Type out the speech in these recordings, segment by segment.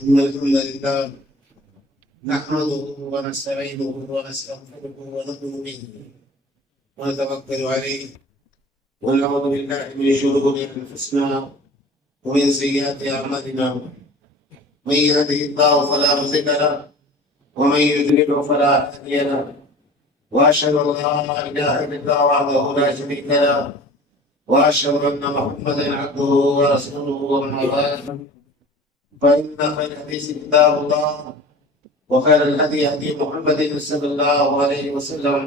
إن الحمد لله نحمده ونستعينه ونستغفره ونؤمن به ونتوكل عليه ونعوذ بالله من شرور أنفسنا ومن سيئات أعمالنا. من يهده الله فلا مضل له ومن يضلل فلا هادي له. وأشهد أن لا إله إلا الله وحده لا شريك له وأشهد أن محمدا عبده ورسوله. ومن بعد فإن خير الحديث كتاب الله وخير الهدي هدي محمد صلى الله عليه وسلم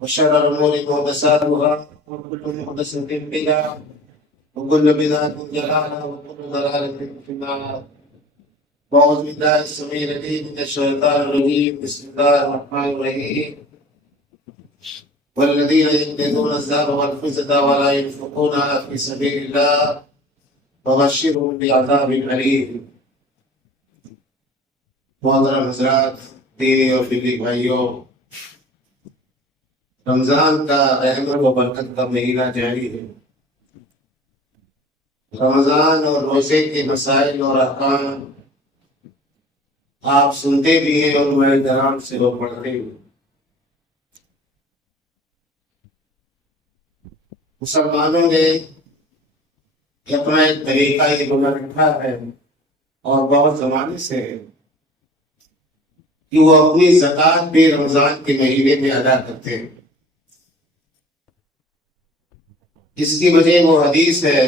وشر الأمور محدثاتها وكل محدثة بدعة وكل بدعة ضلالة وكل ضلالة في النار. أعوذ بالله السميع العليم من الشيطان الرجيم. بسم الله الرحمن الرحيم. والذين يكنزون الذهب والفضة ولا ينفقونها في سبيل الله فبشرهم بعذاب أليم. محترم حضرات، دینی اور فکری بھائیوں، رمضان کا رحمت و برکت کا مہینہ جاری ہے. رمضان اور روزے کے مسائل اور احکام آپ سنتے بھی ہیں اور میں درام سے وہ پڑھتے ہیں. مسلمانوں نے اپنا ایک طریقہ یہ بنا رکھا ہے اور بہت زمانے سے ہے کہ وہ اپنی زکوٰۃ بھی رمضان کے مہینے میں ادا کرتے ہیں. اس کی وجہ وہ حدیث ہے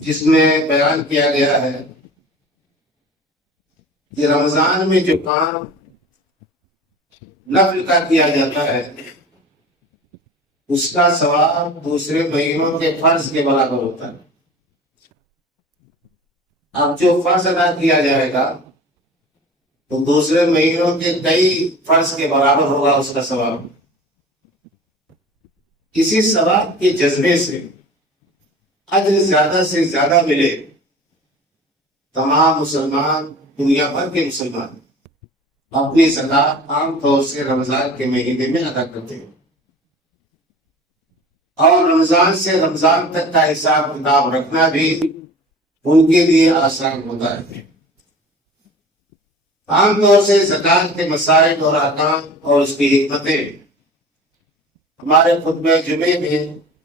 جس میں بیان کیا گیا ہے کہ رمضان میں جو کام نفل کا کیا جاتا ہے اس کا ثواب دوسرے مہینوں کے فرض کے برابر ہوتا ہے. اب جو فرض ادا کیا جائے گا تو دوسرے مہینوں کے کئی فرض کے برابر ہوگا اس کا ثواب. کسی ثواب کے جذبے سے اجر زیادہ سے زیادہ ملے. تمام مسلمان، دنیا بھر کے مسلمان اپنی زکوٰۃ عام طور سے رمضان کے مہینے میں ادا کرتے ہیں اور رمضان سے رمضان تک کا حساب کتاب رکھنا بھی ان کے لیے آسان ہوتا ہے. عام طور سے زکوٰۃ کے مسائل اور احکام اور اس کی حکمتیں ہمارے خطبہ جمعے میں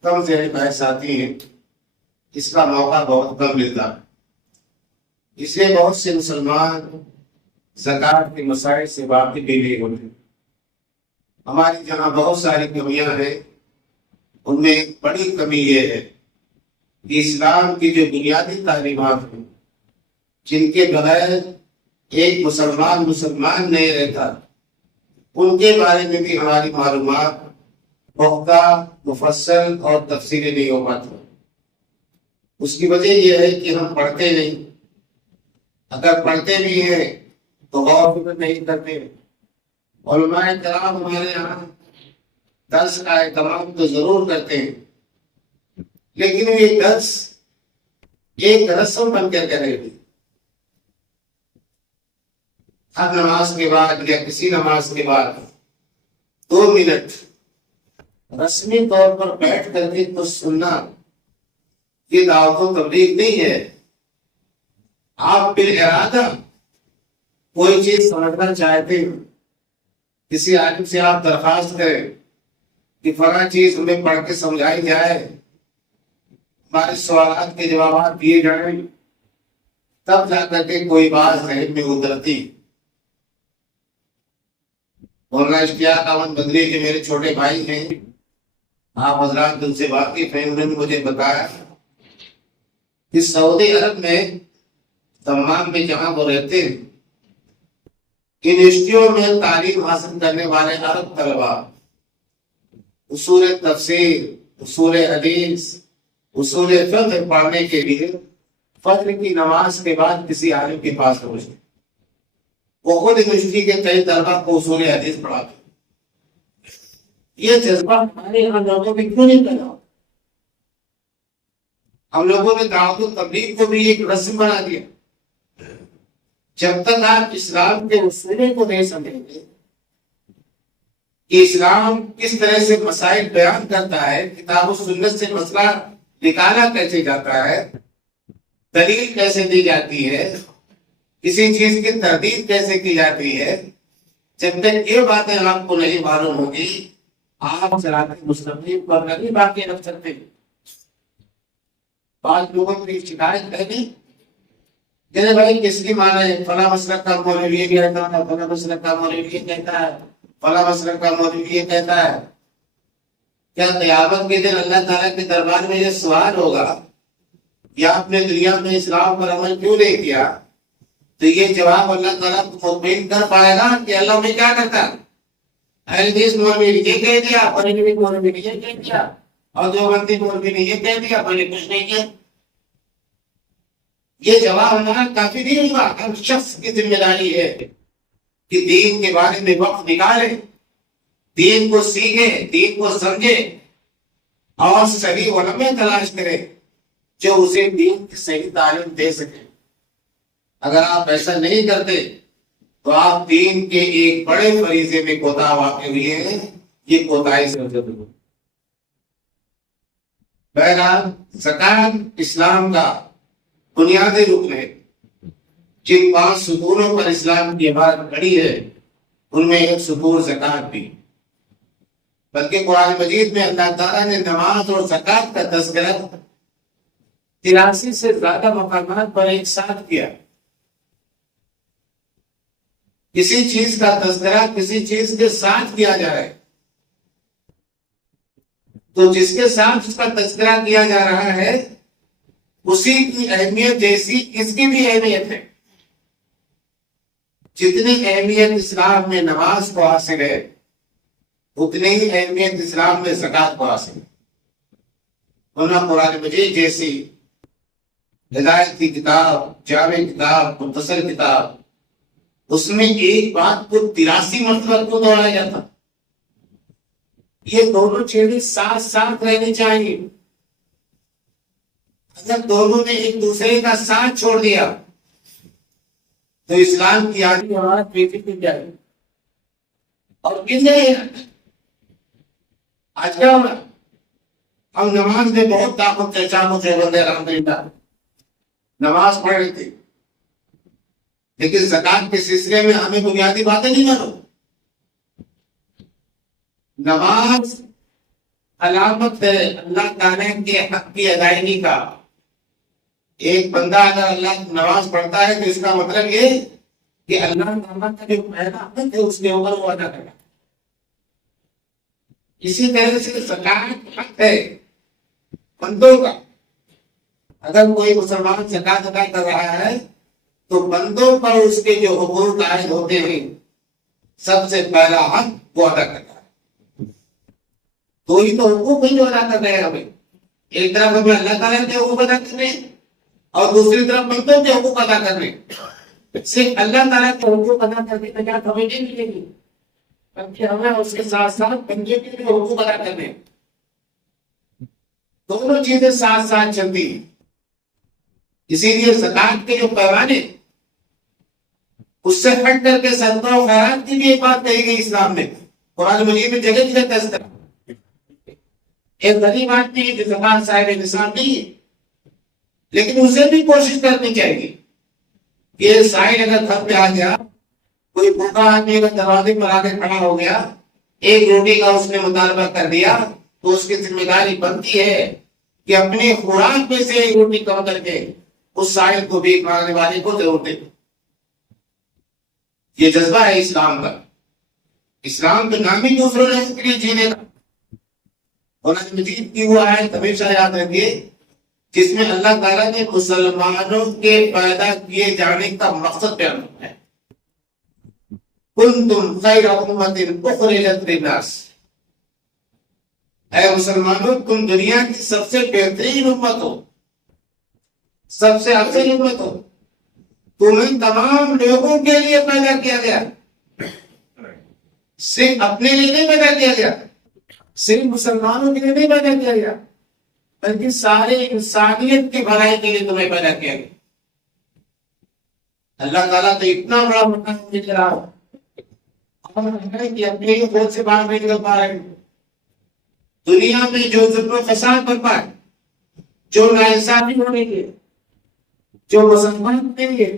کم زیر بحث آتی ہیں. اس کا موقع بہت کم ملتا ہے، اس لیے بہت سے مسلمان زکوٰۃ کے مسائل سے واقف بھی نہیں ہوتے. ہماری جہاں بہت ساری کمیاں ہیں، ان میں ایک بڑی کمی یہ ہے کہ اسلام کی جو بنیادی تعلیمات ہیں جن کے بغیر ایک مسلمان نہیں رہتا، ان کے بارے میں بھی ہماری معلومات پختہ، مفصل اور تفصیلی نہیں ہو پاتی. اس کی وجہ یہ ہے کہ ہم پڑھتے نہیں. اگر پڑھتے بھی ہیں تو غور فکر نہیں کرتے. علماء کرام ہمارے یہاں درس کا اہتمام تو ضرور کرتے ہیں، لیکن یہ درس ایک رسم بن کر رہے گی. ہر نماز کے بعد یا کسی نماز کے بعد 2 منٹ رسمی طور پر بیٹھ کر کے تو سننا، یہ دعوت و تبلیغ نہیں ہے. آپ بالارادہ کوئی چیز سمجھنا چاہتے ہیں، کسی عالم سے آپ درخواست کریں کہ فلاں چیز ہمیں پڑھ کے سمجھائی جائے، ہمارے سوالات کے جوابات دیے جائیں، تب جا کر کے کوئی بات ذہن میں اترتی. مولانا اشتیاق احمد بدری جو میرے چھوٹے بھائی ہیں، آپ حضرات ان سے واقف ہیں، انہوں نے مجھے بتایا کہ سعودی عرب میں تمام میں جہاں وہ رہتے ہیں، یونیورسٹیوں میں تعلیم حاصل کرنے والے عرب طلبا اصول تفسیر، اصول حدیث، اصول فقہ پڑھنے کے لیے فجر کی نماز کے بعد کسی عالم کے پاس پہنچتے. وہ خود یونیورسٹی کے کئی طلبا کو اصول حدیث پڑھاتے. یہ جذبہ ہمارے یہاں لوگوں میں کیوں نہیں پیدا؟ ہم لوگوں نے دعوت و تبلیغ کو بھی ایک رسم بنا دیا. جب تک آپ اسلام کے اصولوں کو نہیں سمجھیں گے کہ اسلام کس طرح سے مسائل بیان کرتا ہے، کتاب و سنت سے مسئلہ نکالا کیسے جاتا ہے، دلیل کیسے دی جاتی ہے، کسی چیز کی تردید کیسے کی جاتی ہے، جب تک یہ باتیں آپ کو نہیں معلوم ہوگی آپ صراط مستقیم پر نہیں باقی رکھ سکتے۔ بعض لوگوں کی شکایت ہے نہیں کہ بھائی کس کی مانا ہے، فلاں مسلک کا مولوی یہ کہتا ہے، فلاں مسلک کا مولوی یہ کہتا ہے، فلاں مسلک کا مولوی یہ کہتا ہے۔ کیا قیامت کے دن اللہ تعالیٰ کے دربار میں یہ سوال ہوگا کہ آپ نے دنیا میں اسلام پر عمل کیوں نہیں کیا؟ تو یہ جواب اللہ تعالیٰ کو مطمئن کر پائے گا کہ اللہ میں کیا کرتا ہے، اہل حدیث مولوی نے یہ کہہ دیا، بریلوی مولوی نے یہ کہہ دیا، اور دیوبندی مولوی نے یہ کہہ دیا، میں نے کچھ نہیں کیا۔ یہ جواب ہمارا کافی نہیں ہوگا۔ ہر شخص کی ذمہ داری ہے کہ دین کے بارے میں وقت نکالے، دین کو سیکھے، دین کو سمجھے، اور صحیح علماء تلاش کرے جو اسے دین کی صحیح تعلیم دے سکے۔ اگر آپ ایسا نہیں کرتے تو آپ دین کے ایک بڑے فریضے میں کوتاہی واقع ہوئی ہے، یہ کوتاہی سے بہرحال زکوٰۃ اسلام کا بنیادی رکن ہے۔ جن 5 ستونوں پر اسلام کی عمارت کھڑی ہے ان میں ایک ستون زکوٰۃ بھی، بلکہ قرآن مجید میں اللہ تعالیٰ نے نماز اور زکوٰۃ کا تذکرہ 83 سے زیادہ مقامات پر ایک ساتھ کیا۔ کسی چیز کا تذکرہ کسی چیز کے ساتھ کیا جا رہا ہے تو جس کے ساتھ اس کا تذکرہ کیا جا رہا ہے اسی کی اہمیت جیسی اس کی بھی اہمیت ہے۔ جتنی اہمیت اسلام میں نماز کو حاصل ہے اتنی ہی اہمیت اسلام میں زکوٰۃ کو حاصل ہے۔ ورنہ قرآن مجید جیسی ہدایت کی کتاب، جامع کتاب، مختصر کتاب، اس میں ایک بات کو 83 مرتبہ کو دوہرایا جاتا۔ یہ دونوں چیزیں ساتھ ساتھ رہنی چاہیے۔ اگر دونوں نے ایک دوسرے کا ساتھ چھوڑ دیا تو اسلام کی آدھی عمارت بیٹی کی جائے۔ اور آج کیا ہو رہا، ہم نماز میں بہت طاقت کے چاموں سے بندے الحمدللہ نماز پڑھ رہی تھی، لیکن زکوٰۃ کے سلسلے میں ہمیں بنیادی باتیں نہیں معلوم۔ نماز علامت ہے اللہ تعالیٰ کے حق کی ادائیگی کا۔ ایک بندہ اگر اللہ نماز پڑھتا ہے تو اس کا مطلب یہ کہ اللہ تعالیٰ کا جو پہلا حق ہے اس کے اوپر وہ ادا کرنا۔ اسی طرح سے زکوٰۃ حق ہے بندوں کا۔ اگر کوئی مسلمان زکوٰۃ ادا کر رہا ہے تو بندوں پر اس کے جو حقوق عائد ہوتے ہیں سب سے پہلا حق وہ ادا کرنا ہے۔ تو ہی تو حقوق ہی جو ادا کر رہے ہیں ہمیں، ایک طرف ہمیں اللہ تعالیٰ کے حقوق ادا کرنے اور دوسری طرف بندوں کے حقوق ادا کرنے۔ صرف اللہ تعالیٰ کے حقوق ادا کرنے میں کیا ہمیں نہیں ملے گی، بلکہ ہمیں اس کے ساتھ ساتھ بندے کے بھی حقوق ادا کرنے۔ دونوں چیزیں ساتھ ساتھ چلتی ہیں۔ اسی لیے زکوٰۃ کے جو پیمانے اس سے ہٹ کر کے صدقہ و خیرات کی بھی ایک بات کہی گئی اسلام میں۔ قرآن مجید میں جگہ جگہ تذکرہ۔ ایک غریب آدمی ہے جو زکوٰۃ صاحب نصاب نہیں ہے، لیکن اسے بھی کوشش کرنی چاہیے کہ سائل اگر گھر پہ آ گیا، کوئی بھوکا آدمی اگر دروازے پر آ کے کھڑا ہو گیا، ایک روٹی کا اس نے مطالبہ کر دیا تو اس کی ذمہ داری بنتی ہے کہ اپنے خوراک میں سے ایک روٹی کم کر کے اس سائل کو بھیک مانگنے والے کو ضرور دے۔ یہ جذبہ ہے اسلام کا۔ اسلام تو نام ہی دوسروں لوگوں کے لیے جینے کا۔ قرآن مجید کی وہ آیت ہمیشہ یاد رکھیے جس میں اللہ تعالیٰ نے مسلمانوں کے پیدا کیے جانے کا مقصد بیان کیا ہے۔ کنتم خیر امۃ اخرجت للناس، اے مسلمانوں تم دنیا کی سب سے بہترین امت ہو، سب سے افضل امت ہو۔ تمہیں تمام لوگوں کے لیے پیدا کیا گیا، صرف اپنے لیے نہیں پیدا کیا گیا، صرف مسلمانوں کے لیے نہیں پیدا کیا گیا، بلکہ سارے انسانیت کی بھلائی کے لیے تمہیں پیدا کیا گیا۔ اللہ تعالیٰ تو اتنا بڑا مقام دے رہا ہے کہ اپنے ہی خود سے باہر نہیں نکل پا رہے۔ دنیا میں جو ظلم و فساد برپا ہے، جو ناانصافی ہونے کی، جو مسلمان کے لیے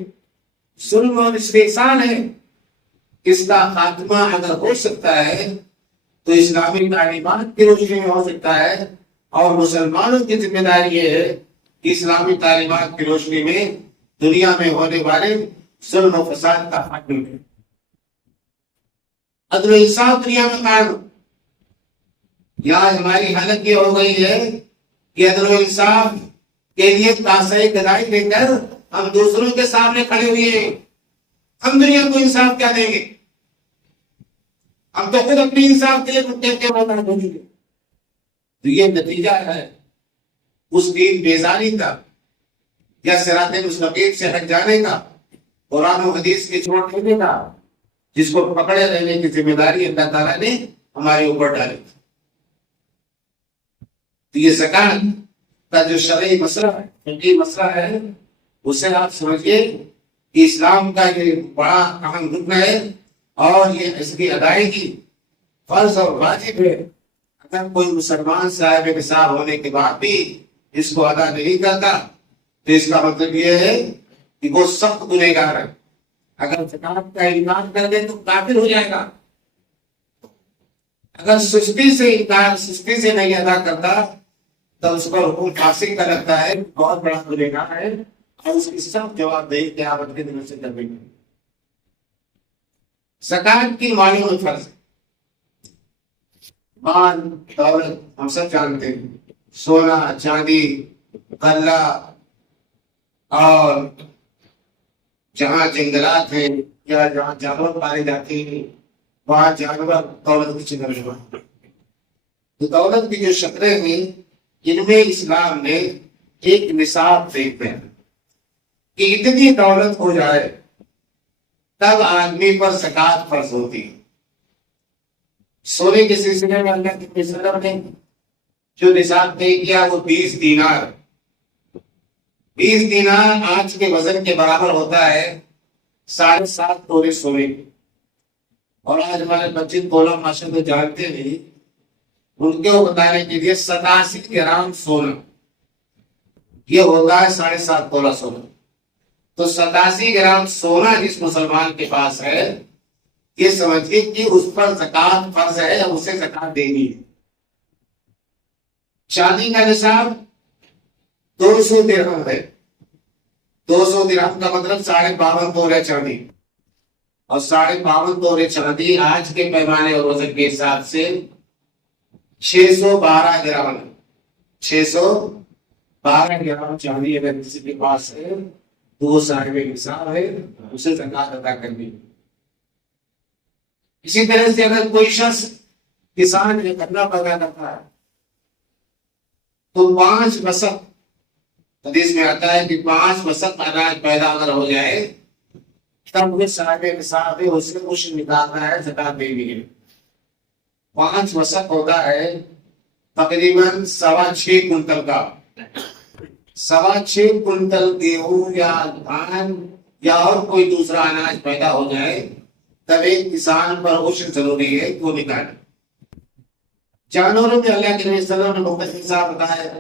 ظلم اور استحصال ہے، اس کا خاتمہ اگر ہو سکتا ہے تو اسلامی تعلیمات کی روشنی میں ہو سکتا ہے، اور مسلمانوں کی ذمہ داری یہ ہے کہ اسلامی تعلیمات کی روشنی میں دنیا میں ہونے والے ظلم و فساد کا خاتمہ ہے، عدل و انصاف دنیا میں قائم ہو۔ یہاں ہماری حالت یہ ہو گئی ہے کہ عدل و انصاف کے لیے تاسے گدائی لے کر ہم دوسروں کے سامنے کھڑے ہوئے ہیں، ہم دنیا کو انصاف کیا دیں گے؟ ہم تو خود اپنی انصاف کے لیے محتاج ہوں گے۔ تو یہ نتیجہ ہے اس دین بیزاری کا یا صراط مستقیم سے ہٹ جانے کا، قرآن و حدیث کے چھوڑ دینے کا، جس کو پکڑے رہنے کی ذمہ داری اللہ تعالیٰ نے ہمارے اوپر ڈالی۔ تو یہ زکات کا جو شرعی مسئلہ ہے، فقہی مسئلہ ہے، اسے آپ سمجھیے کہ اسلام کا یہ بڑا اہم رکن ہے، اور یہ اس کی ادائیگی فرض اور واجب ہے۔ اگر کوئی مسلمان صاحب نصاب ہونے کے بعد بھی اس کو ادا نہیں کرتا تو اس کا مطلب یہ ہے کہ وہ سخت گنہگار ہے۔ اگر زکات کا انکار کر دے تو کافر ہو جائے گا، اگر سستی سے نہیں ادا کرتا تو اس پر حکم فاسق کا لگتا ہے، بہت بڑا گنہگار ہے، اور اس کی سخت جواب دہی قیامت کے دن سے کرنی ہے۔ زکات کی مالوں میں فرض ہے، مال دولت ہم سب جانتے ہیں، سونا چاندی غلہ، اور جہاں جنگلات ہیں یا جہاں جانور پالے جاتے ہیں وہاں جانور دولت کی شکل میں، تو دولت کی جو شکلیں ہیں ان میں اسلام نے ایک نصاب دیکھتے ہیں کہ اتنی دولت ہو جائے تب آدمی پر زکات فرض ہوتی ہے۔ سونے کے سلسلے میں اللہ کے پیغمبر نے جو نصاب طے کیا وہ 20 دینار 20 دینار آج کے وزن کے برابر ہوتا ہے 7.5 تولے سونے کے۔ اور آج ہمارے مسجد بولا ماشاء اللہ جانتے نہیں، ان کو بتانے کے لیے 87 گرام سونا یہ ہوتا ہے 7.5 تولہ سونا۔ تو 87 گرام سونا جس مسلمان کے پاس ہے یہ سمجھیے کہ اس پر زکات فرض ہے، اسے زکات دینی ہے۔ چاندی کا نصاب 200 درہم ہے، 200 درہم کا مطلب 52.5 تولے چاندی، اور 52.5 تولے چاندی آج کے پیمانے اور وزن کے حساب سے 612 گرام، 612 گرام چاندی اگر کسی کے پاس ہے تو وہ صاحب نصاب ہے، اسے زکات ادا کرنی ہے۔ اسی طرح سے اگر کوئی شخص کسان غلہ پیدا کرتا ہے تو 5 وسق، حدیث میں آتا ہے کہ 5 وسق اناج پیدا اگر ہو جائے تب وہ صاحب نصاب ہے، اس سے کچھ نکالنا ہے، زکات دینی ہے۔ 5 وسق ہوتا ہے تقریباً 6.25 کنٹل کا، 6.25 کنٹل گیہوں یا دھان یا اور کوئی دوسرا اناج پیدا ہو جائے تب ایک کسان پر عشر ضروری ہے کہ وہ نکالے۔ جانوروں میں اللہ کے نبی صلی اللہ علیہ وسلم نے مختلف حساب بتایا ہے،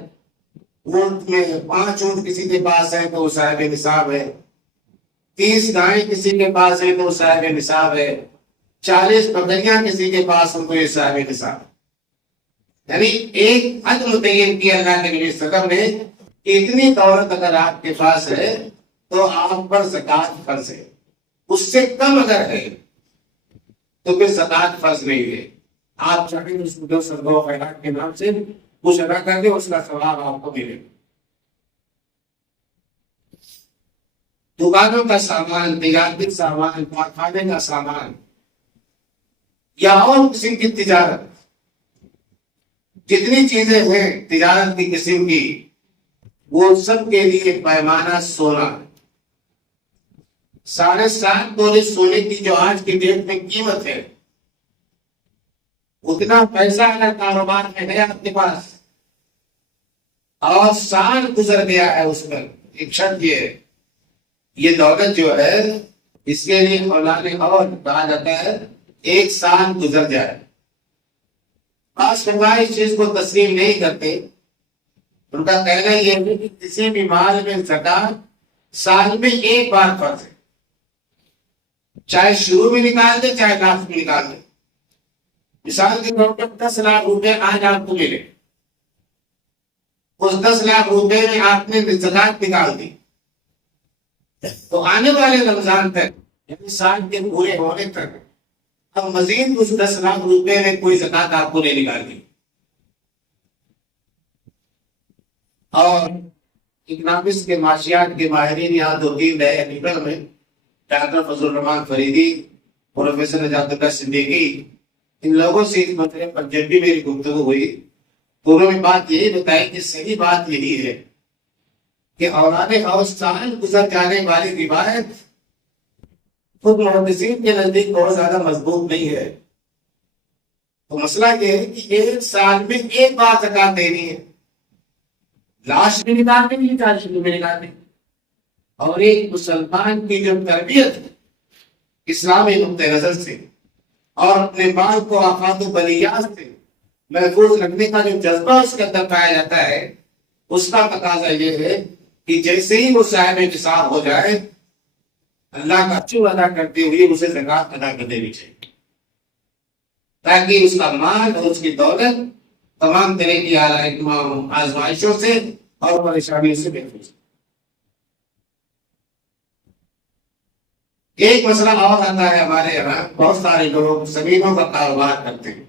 اونٹ میں 5 اونٹ کسی کے پاس ہے تو وہ صاحب نصاب ہے، 30 گائیں کسی کے پاس ہے تو وہ صاحب نصاب ہے، 40 بکریاں کسی کے پاس ہوں تو یہ صاحب نصاب ہے۔ یعنی ایک حد متعین کیا اللہ کے نبی صلی اللہ علیہ وسلم نے کہ اتنی دولت اگر آپ کے پاس ہے تو آپ پر زکات فرض ہے، اس سے کم اگر ہے تو پھر زکات فرض نہیں ہے۔ آپ چاہیں اس کو صدقہ و خیرات کے نام سے کچھ ادا کر دیں، اس کا ثواب آپ کو ملے۔ دکانوں کا سامان، تجارتی سامان، کارخانے کا سامان یا اور قسم کی تجارت، جتنی چیزیں ہیں تجارت کی قسم کی، وہ سب کے لیے پیمانہ سونا 7.5 تولے سونے کی جو آج کی ڈیٹ میں قیمت ہے، اتنا پیسہ اگر کاروبار میں ہے آپ کے پاس اور سال گزر گیا ہے اس پر، ایک شرط یہ ہے یہ دولت جو ہے اس کے لیے مولانا اور کہا جاتا ہے 1 سال گزر جائے۔ بعض فقہا اس چیز کو تسلیم نہیں کرتے، ان کا کہنا یہ ہے کہ کسی بھی مال میں زکات سال میں ایک بار فرض ہے، چاہے شروع میں نکال دے چاہے لاسٹ میں نکال دے۔ مثال کے طور پر 10 لاکھ روپے آج آپ کو ملے، اس 10 لاکھ روپے میں آپ نے زکات نکال دی، تو آنے والے رمضان تک یعنی سال کے پورے ہونے تک اب مزید اس 10 لاکھ روپے میں کوئی زکات آپ کو نہیں نکالنی۔ اور اکنامکس کے معاشیات کے ماہرین یہاں 2-3 رہے علیگڑھ میں، ڈاکٹر فضل الرحمان فریدی، پروفیسر نجات اللہ صدیقی، ان لوگوں سے اس مسئلے پر جب بھی میری گفتگو ہوئی تو انہوں نے بات یہی بتائی کہ صحیح بات یہی ہے کہ اولاد اور سال گزر جانے والی روایت خود محدثین کے نزدیک بہت زیادہ مضبوط نہیں ہے۔ تو مسئلہ یہ ہے کہ ایک سال میں ایک بار زکات دینی ہے، لاسٹ میں نکالنے کی چاہے شروع میں نکالنے۔ اور ایک مسلمان کی جو تربیت اسلامی نقطہ نظر سے اور اپنے مال کو آفات و بلیات سے محفوظ رکھنے کا جو جذبہ اس کے اندر پایا جاتا ہے، اس کا تقاضا یہ ہے کہ جیسے ہی وہ صاحب نصاب ہو جائے اللہ کا حقوق ادا کرتے ہوئے اسے زکات ادا کر دینی چاہیے، تاکہ اس کا مال اور اس کی دولت تمام طرح کی آزمائشوں سے اور پریشانیوں سے محفوظ۔ ایک مسئلہ اور آتا ہے ہمارے یہاں، بہت سارے لوگ زمینوں کا کاروبار کرتے ہیں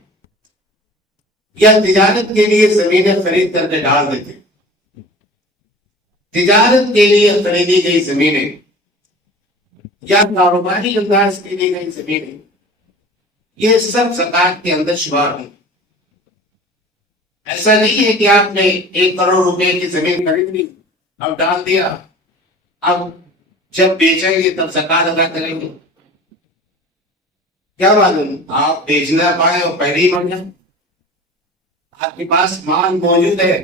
یا تجارت کے لیے زمینیں خرید کر کے ڈال دیتے ہیں۔ تجارت کے لیے خریدی گئی زمینیں یا کاروباری انداز کی لی گئی زمینیں، یہ سب زکات کے اندر شمار ہیں۔ ایسا نہیں ہے کہ آپ نے 1 کروڑ روپے کی زمین خرید لی، اب ڈال دیا، اب جب بیچیں گے تب زکات ادا کریں گے۔ کیا معلوم آپ بیچ نہ پائے اور پہلے ہی مر جائیں، آپ کے پاس مال موجود ہے۔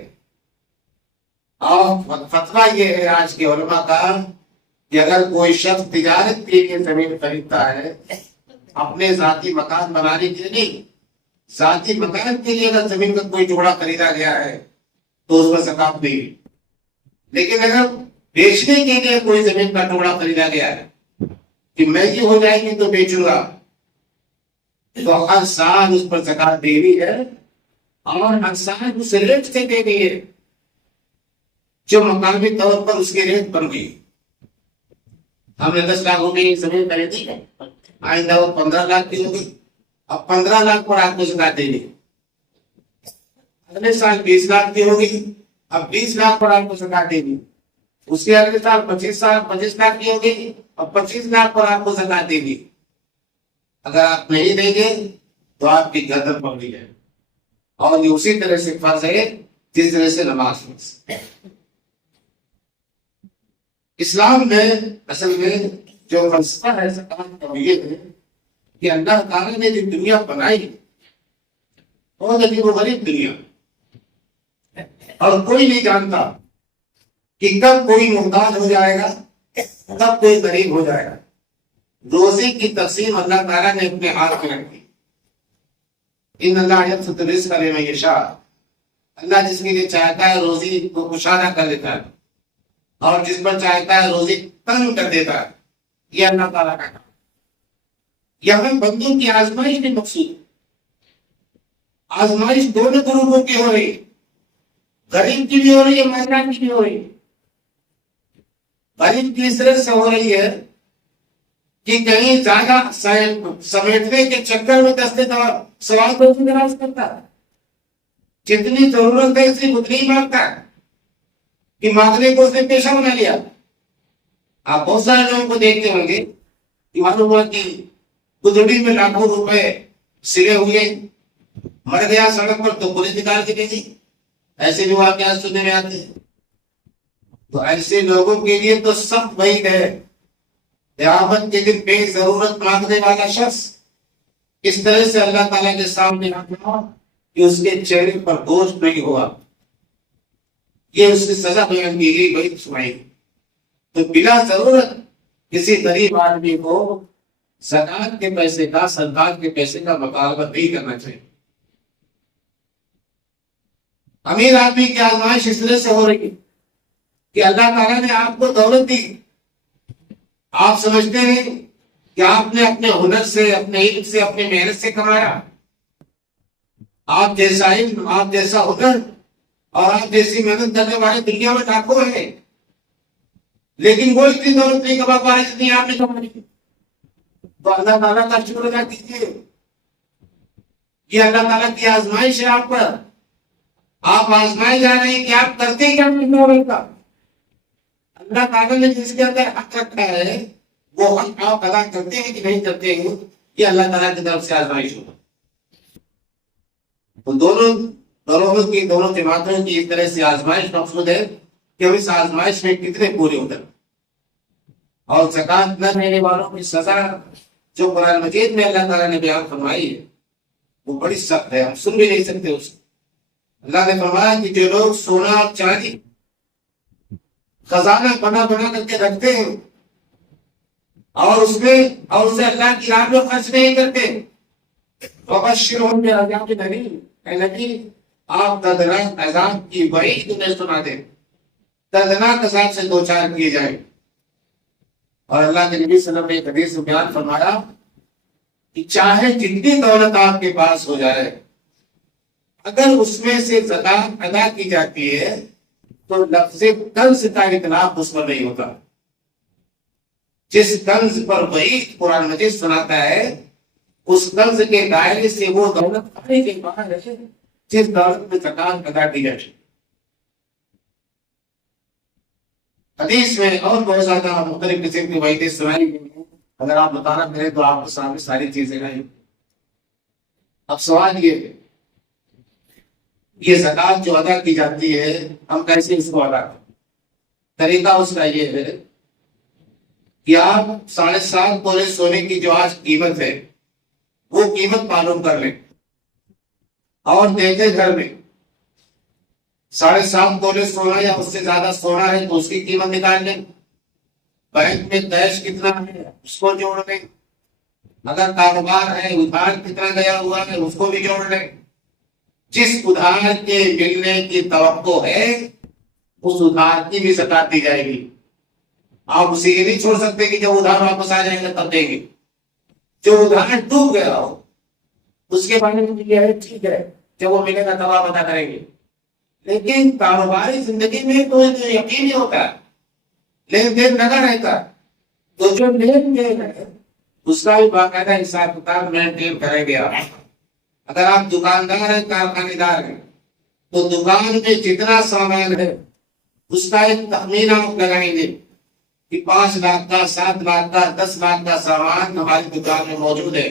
اور فتویٰ یہ ہے آج کے علماء کا کہ اگر کوئی شخص تجارت کے لیے زمین خریدتا ہے، اپنے ذاتی مکان بنانے کے لیے نہیں، ذاتی مکان کے لیے اگر زمین کا کوئی ٹکڑا خریدا گیا ہے تو اس پر زکات نہیں ہے۔ لیکن اگر بیچنے کے لیے کوئی زمین کا ٹکڑا خریدا گیا ہے کہ مہنگی ہو جائے گی تو بیچوں گا، تو ہر سال اس پر زکات دینی ہے اور ہر سال اس ریٹ سے دینی ہے جو مقامی طور پر اس کے ریٹ پر گئی۔ ہم نے 10 لاکھ روپے کی زمین خریدی ہے، آئندہ وہ 15 لاکھ کی ہوگی، اب 15 لاکھ پر آپ کو زکات دینی، اگلے سال 20 لاکھ کی ہوگی، اب 20 لاکھ پر آپ کو زکات دینی، اس کے اگلے سال 25 لاکھ کی ہوگی، اب 25 لاکھ پر آپ کو زکات دینی۔ اگر آپ نہیں دیں گے تو آپ کی گردن پکڑی جائے، اور یہ اسی طرح سے فرض ہے جس طرح سے نماز فرض۔ اسلام میں اصل میں جو فلسفہ ہے زکات کا یہ ہے کہ اللہ تعالیٰ نے جو دنیا بنائی بہت عجیب و غریب دنیا، اور کوئی نہیں جانتا کہ کب کوئی محتاج ہو جائے گا، کب کوئی غریب ہو جائے گا۔ روزی کی تقسیم اللہ تعالیٰ نے اپنے ہاتھ میں رکھی۔ ان اللہ یبسط الرزق لمن یشاء، اللہ جس کے لیے چاہتا ہے روزی کو کشادہ کر دیتا ہے، اور جس پر چاہتا ہے روزی تنگ کر دیتا ہے۔ یہ اللہ تعالیٰ کا کام۔ یہاں بندوں کی آزمائش بھی مقصود ہے۔ آزمائش دونوں گروہوں کی ہو رہی، غریب کی بھی ہو رہی ہے، مالدار کی بھی ہو رہی ہے۔ غریب کی اس طرح سے ہو رہی ہے کہ کہیں زیادہ سمیٹنے کے چکر میں دستے سوال کو دراز کرتا ہے، جتنی ضرورت ہے صرف اتنی ہی مانگتا ہے کہ مانگنے کو اس نے پیشہ بنا لیا۔ آپ بہت سارے لوگوں کو دیکھتے ہوں گے کہ معلوم ہوا کہ گدڑی میں لاکھوں روپے سلے ہوئے، مر گیا سڑک پر تو پولیس نکال کے دے دی، ایسے بھی واقعات سننے میں آتے ہیں۔ تو ایسے لوگوں کے لیے تو سخت وعید ہے، قیامت کے دن بے ضرورت مانگنے والا شخص اس طرح سے اللہ تعالیٰ کے سامنے آنا کہ اس کے چہرے پر گوشت نہیں ہوا، یہ اس کی سزا بیان کی گئی، وہی سنائی۔ تو بلا ضرورت کسی غریب آدمی کو زکات کے پیسے کا، صدقات کے پیسے کا مطالبہ نہیں کرنا چاہیے۔ امیر آدمی کی آزمائش اس طرح سے ہو رہی ہے کہ اللہ تعالیٰ نے آپ کو دولت دی، آپ سمجھتے ہیں کہ آپ نے اپنے ہنر سے، اپنے علم سے، اپنے محنت سے کمایا؟ آپ جیسا علم، آپ جیسا ہنر اور آپ جیسی محنت کرنے والے دنیا میں لاکھوں ہیں، لیکن وہ اتنی دولت نہیں کما پا رہے جتنی آپ نے کمائی۔ تو اللہ تعالیٰ کا شکر ادا کیجیے، یہ اللہ تعالیٰ کی آزمائش ہے آپ پر۔ آپ آزمائے جا رہے ہیں کہ آپ کرتے کیا کا۔ اللہ تعالیٰ نے جس کے اندر حق رکھا ہے وہ حق آپ ادا کرتے ہیں کہ نہیں کرتے ہیں، یہ اللہ تعالیٰ کی طرف سے آزمائش ہوگا۔ تو دونوں جماعتوں کی اس طرح سے آزمائش مقصود ہے کہ ہم اس آزمائش میں کتنے پورے اتر۔ اور زکات نہ دینے والوں کی سزا جو قرآن مجید میں اللہ تعالیٰ نے بیان فرمائی ہے وہ بڑی سخت ہے، ہم سن بھی نہیں سکتے اس کو۔ اللہ نے فرمایا کہ جو لوگ سونا اور چاندی خزانہ بنا بنا کر کے رکھتے ہیں اور اسے اللہ کی راہ میں خرچ نہیں کرتے، وبشرہم بعذاب الیم، اے نبی آپ دردناک عذاب کی وعید انہیں سنا دیں، دردناک عذاب سے دوچار کیے جائیں۔ اور اللہ کے نبی صلی اللہ علیہ وسلم نے حدیث میں بیان فرمایا کہ چاہے جتنی دولت آپ کے پاس ہو جائے، اگر اس میں سے زکات ادا کی جاتی ہے تو لفظ کنز کا اطلاق اس پر نہیں ہوتا۔ جس کنز پر وعید قرآن مجید سناتا ہے اس کنز کے دائرے سے وہ دولت آنے کے باہر ہے جس دولت میں زکات ادا کی جائے۔ حدیث میں اور بہت زیادہ مختلف قسم کی وعیدیں سنائی گئی ہیں، اگر آپ مطالعہ کریں تو آپ کو سامنے ساری چیزیں آئیں۔ اب سوال یہ ہے، یہ زکات جو ادا کی جاتی ہے ہم کیسے اس کو ادا کریں؟ طریقہ اس کا یہ ہے کہ آپ 7.5 تولے سونے کی جو آج قیمت ہے وہ قیمت معلوم کر لیں اور دیکھیں گھر میں 7.5 تولے سونا یا اس سے زیادہ سونا ہے تو اس کی قیمت نکال لیں، بینک میں کیش کتنا ہے اس کو جوڑ لیں، اگر کاروبار ہے ادھار کتنا گیا ہوا ہے اس کو بھی جوڑ لیں۔ جس ادھار کے ملنے کی توقع ہے اس ادھار کی بھی زکات دی جائے گی۔ آپ اسی کے نہیں چھوڑ سکتے کہ جب ادھار واپس آ جائیں گے تب دیں گے۔ جو ادھار ڈوب گیا ہو اس کے بارے میں یہ ہے ٹھیک ہے، جب وہ ملے گا تب آپ ادا کریں گے، لیکن کاروباری زندگی میں تو یقین ہی ہوتا ہے، لین دین لگا رہتا ہے، تو جو لین دین ہے اس کا بھی باقاعدہ حساب کتاب مینٹین کریں گے۔ اگر آپ دکاندار ہیں، کارخانے دار ہیں، تو دکان میں جتنا سامان ہے اس کا ایک تخمینہ آپ لگائیں گے کہ 5 لاکھ کا، 7 لاکھ کا، 10 لاکھ کا سامان ہماری دکان میں موجود ہے،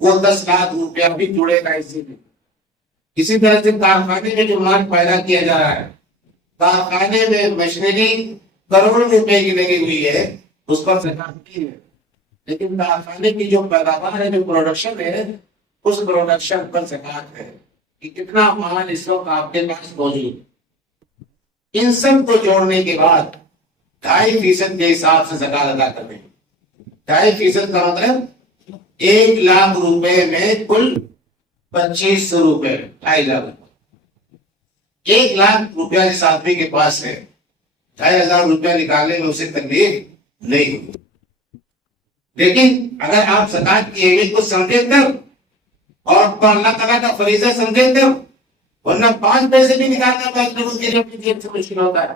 وہ 10 لاکھ روپیہ بھی جڑے گا اسی میں۔ اسی طرح سے کارخانے میں جو مال پیدا کیا جا رہا ہے، کارخانے میں مشینری کروڑوں روپے کی لگی ہوئی ہے، اس پر زکات نہیں ہے، لیکن کارخانے کی جو پیداوار ہے، جو پروڈکشن ہے، اس پروڈکشن پر زکات ہے کہ کتنا مال اس وقت آپ کے پاس موجود۔ ان سب کو جوڑنے کے بعد 2.5% کے حساب سے زکات ادا کرتے ہیں۔ 2.5% کا مطلب 1 لاکھ روپے میں کل 2500 روپے، 2.5 لاکھ روپے۔ 1 لاکھ روپیہ جس آدمی کے پاس ہے، 2.500 روپیہ نکالنے میں اسے تکلیف نہیں ہوتی، لیکن اگر آپ زکات کی اہمیت کو سمجھے تب اور اللہ تعالیٰ کا فریضہ سمجھے تب، ورنہ 5 پیسے بھی نکالنا بہت لوگوں کے لیے اپنی جیب سے مشکل ہوتا ہے۔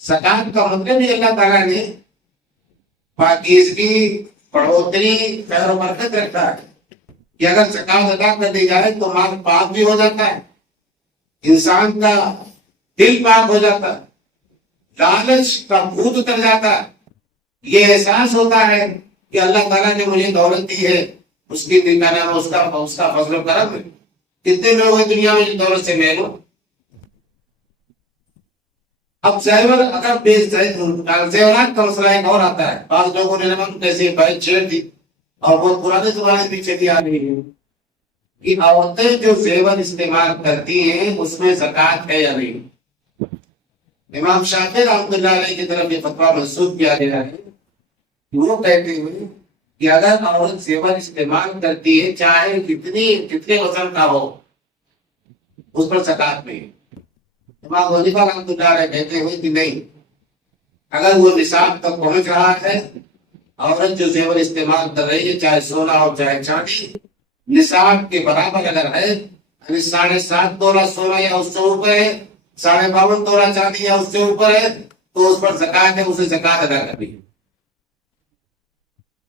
زکات کا مطلب بھی اللہ تعالیٰ نے پاکیزگی، بڑھوتری، خیر و برکت رکھتا ہے کہ اگر زکات ادا کر دی جائے تو مال پاک بھی ہو جاتا ہے، انسان کا دل پاک ہو جاتا ہے، لالچ کا بھوت اتر جاتا ہے، یہ احساس ہوتا ہے کہ اللہ تعالیٰ نے مجھے دولت دی ہے، اس کی نام اس کا فضل و کرم ہے۔ کتنے لوگ ہیں دنیا میں جن دولت سے محروم؟ اب زیور اگر زیورات کا مسئلہ ایک اور آتا ہے، بعض لوگوں نے کیسے بحث چھیڑ دی اور بہت پرانے زمانے بھی چلی آ رہی ہے کہ عورتیں جو زیور استعمال کرتی ہیں اس میں زکات ہے یا نہیں۔ امام شافعی رحمۃ اللہ علیہ کی طرف یہ فتویٰ منسوخ کیا گیا ہے کہ وہ کہتے ہیں کہ اگر عورت زیور استعمال کرتی ہے چاہے جتنے وزن کا ہو اس پر زکات نہیں۔ امام حنیفہ رحمۃ اللہ علیہ کہتے ہیں کہ نہیں، اگر وہ نصاب تک پہنچ رہا ہے، عورت جو زیور استعمال کر رہی ہے چاہے سونا ہو چاہے چاندی، نصاب کے برابر اگر ہے، یعنی 7.5 تولہ سونا یا اس سے اوپر ہے، 52.5 تولہ چاندی یا اس سے اوپر ہے، تو اس پر زکات ہے، اسے زکات ادا کرنی ہے۔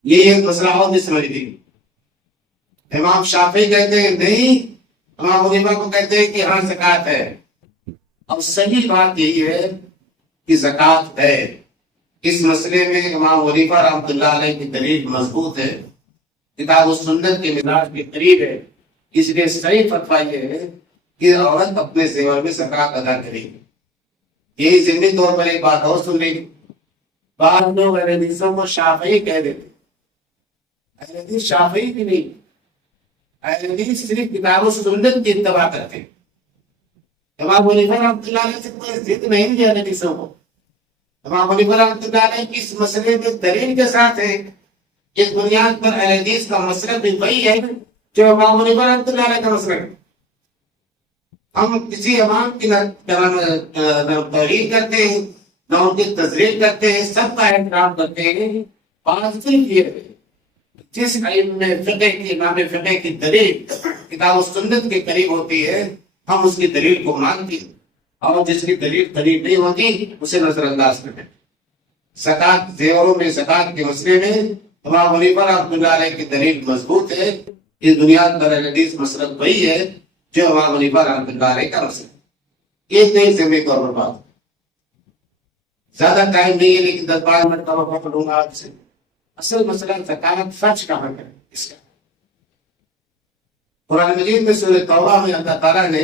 یہ ایک مسئلہ اور بھی سمجھ لی۔ امام شافعی کہتے ہیں نہیں، امام حنیفہ کو کہتے ہیں کہ ہاں زکات ہے۔ اب صحیح بات یہی ہے کہ زکات ہے۔ اس مسئلے میں امام حنیفہ رحمۃ اللہ علیہ کی دلیل مضبوط ہے، کتاب و سنت کے مزاج کے قریب ہے، اس لیے صحیح فتویٰ یہ ہے کہ عورت اپنے زیور میں زکات ادا کرے گی۔ یہی ضمنی طور پر ایک بات اور سن لیں، بعض لوگ اہل حدیثوں کو شافعی کہہ دیتے، اہل حدیث شافعی بھی نہیں، اہل حدیث صرف کتاب و سنت کی اتباع کرتے ہیں۔ امام حنیفہ رحمۃ اللہ علیہ سے کوئی ضد نہیں ہے اہل حدیثوں کو۔ امام حنیفہ رحمۃ اللہ علیہ اس مسئلے میں دلیل کے ساتھ ہے، اس بنیاد پر اہل حدیث کا مسئلہ بھی وہی ہے جو امام حنیفہ رحمۃ اللہ علیہ کا مسئلہ ہے۔ ہم کسی امام کی نہ توہین کرتے ہیں نہ ان کی تذلیل کرتے ہیں، سب کا احترام کرتے ہیں، بات صرف یہ ہے جس علم میں فقہ کی امام فقہ کی دلیل کتاب و سنت کے قریب ہوتی ہے ہم اس کی دلیل کو مانتے ہیں، اور جس کی دلیل قریب نہیں ہوتی اسے نظر انداز کرتے ہیں۔ زکات زیوروں میں زکات کے مسئلے میں امام حنیفہ رحمۃ اللہ علیہ کی دلیل مضبوط ہے، اس بنیاد پر اہل حدیث مسلک وہی ہے جو امام حنیفہ رحمۃ اللہ علیہ کا مسئلہ ہے۔ ایک نہیں ضمنی طور پر بات، زیادہ ٹائم نہیں ہے لیکن 10-12 منٹ کا وقت لوں گا آپ سے۔ اصل مسئلہ زکات فرض کہاں ہے اس کا؟ قرآن مجید میں سورہ توبہ میں اللہ تعالیٰ نے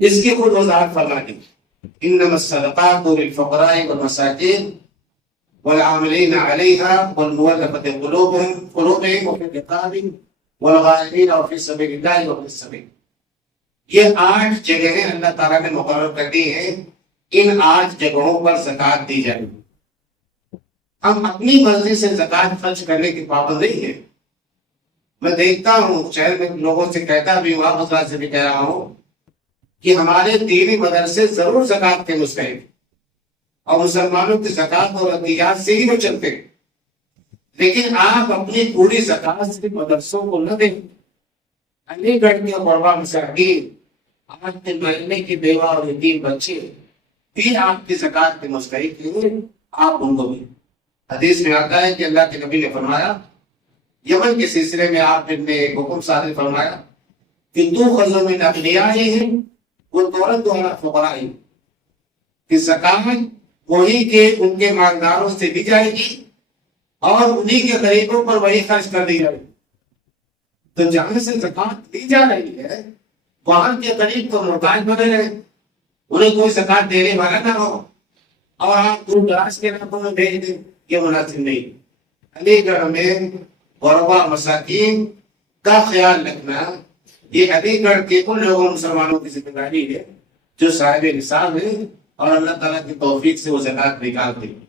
اس کی خود وضاحت فرما دی، انما الصدقات للفقراء والمساکین والعاملین علیہا والمؤلفۃ قلوبہم وفی الرقاب والغارمین وفی سبیل اللہ وابن السبیل۔ یہ 8 جگہیں اللہ تعالیٰ نے مقرر کر دی ہیں، ان 8 جگہوں پر زکات دی جائے گی۔ ہم اپنی مرضی سے زکات خرچ کرنے کی پابند نہیں ہے۔ میں دیکھتا ہوں شہر میں لوگوں سے کہتا بھی ہوں، حضرات سے بھی کہہ رہا ہوں کہ ہمارے دینی مدرسے ضرور زکات کے مستحق، اور مسلمانوں کی زکات اور عطیات سے ہی وہ چلتے ہیں، لیکن آپ اپنی پوری زکات صرف مدرسوں کو نہ دیں۔ علی گڑھ کے غربا مساکین، 8 مہینے کی بیوہ اور یتیم بچے بھی آپ کی زکات کے مستحق ہیں، آپ ان کو بھی۔ حدیث میں آتا ہے کہ اللہ کے نبی نے فرمایا، یمن کے سلسلے میں آپ نے ایک حکم صادر فرمایا کہ تؤخذ من اغنیائہم وترد علی فقرائہم، کہ زکات وہی کہ ان کے مالداروں سے دی جائے گی اور انہی کے غریبوں پر وہی خرچ کر دی جائے گی۔ تو جہاں سے زکات دی جا رہی ہے وہاں کے غریب تو محتاج بنے رہے، انہیں کوئی زکات دینے والا نہ ہو، اور آپ دور دراز کے علاقوں میں بھیج دیں، یہ مناسب نہیں۔ علی گڑھ میں غربا مساکین کا خیال رکھنا یہ علی گڑھ کے ان لوگوں مسلمانوں کی ذمہ داری ہے جو صاحب نصاب ہے اور اللہ تعالیٰ کی توفیق سے وہ زکات نکالتے ہیں۔